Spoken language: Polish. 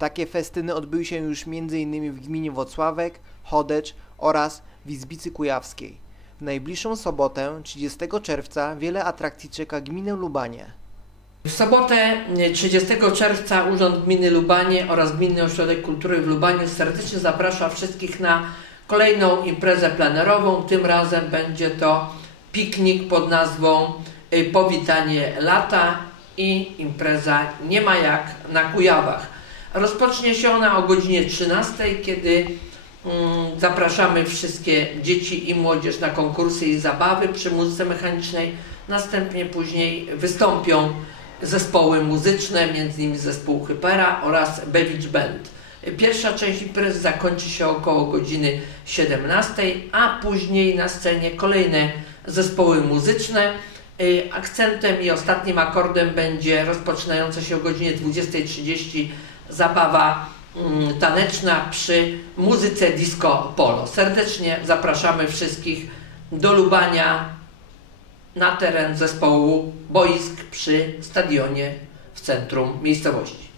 Takie festyny odbyły się już m.in. w gminie Wocławek, Chodecz oraz w Izbicy Kujawskiej. W najbliższą sobotę, 30 czerwca, wiele atrakcji czeka gminę Lubanie. W sobotę 30 czerwca Urząd Gminy Lubanie oraz Gminny Ośrodek Kultury w Lubaniu serdecznie zaprasza wszystkich na kolejną imprezę plenerową. Tym razem będzie to piknik pod nazwą y, Powitanie Lata i impreza Nie ma jak na Kujawach. Rozpocznie się ona o godzinie 13, kiedy mm, zapraszamy wszystkie dzieci i młodzież na konkursy i zabawy przy muzyce mechanicznej. Następnie później wystąpią zespoły muzyczne, innymi zespół Hypera oraz Beach Band. Pierwsza część imprezy zakończy się około godziny 17, a później na scenie kolejne zespoły muzyczne. Y, Akcentem i ostatnim akordem będzie rozpoczynająca się o godzinie 20.30 zabawa mm, taneczna przy muzyce disco polo. Serdecznie zapraszamy wszystkich do Lubania na teren zespołu boisk przy stadionie w centrum miejscowości.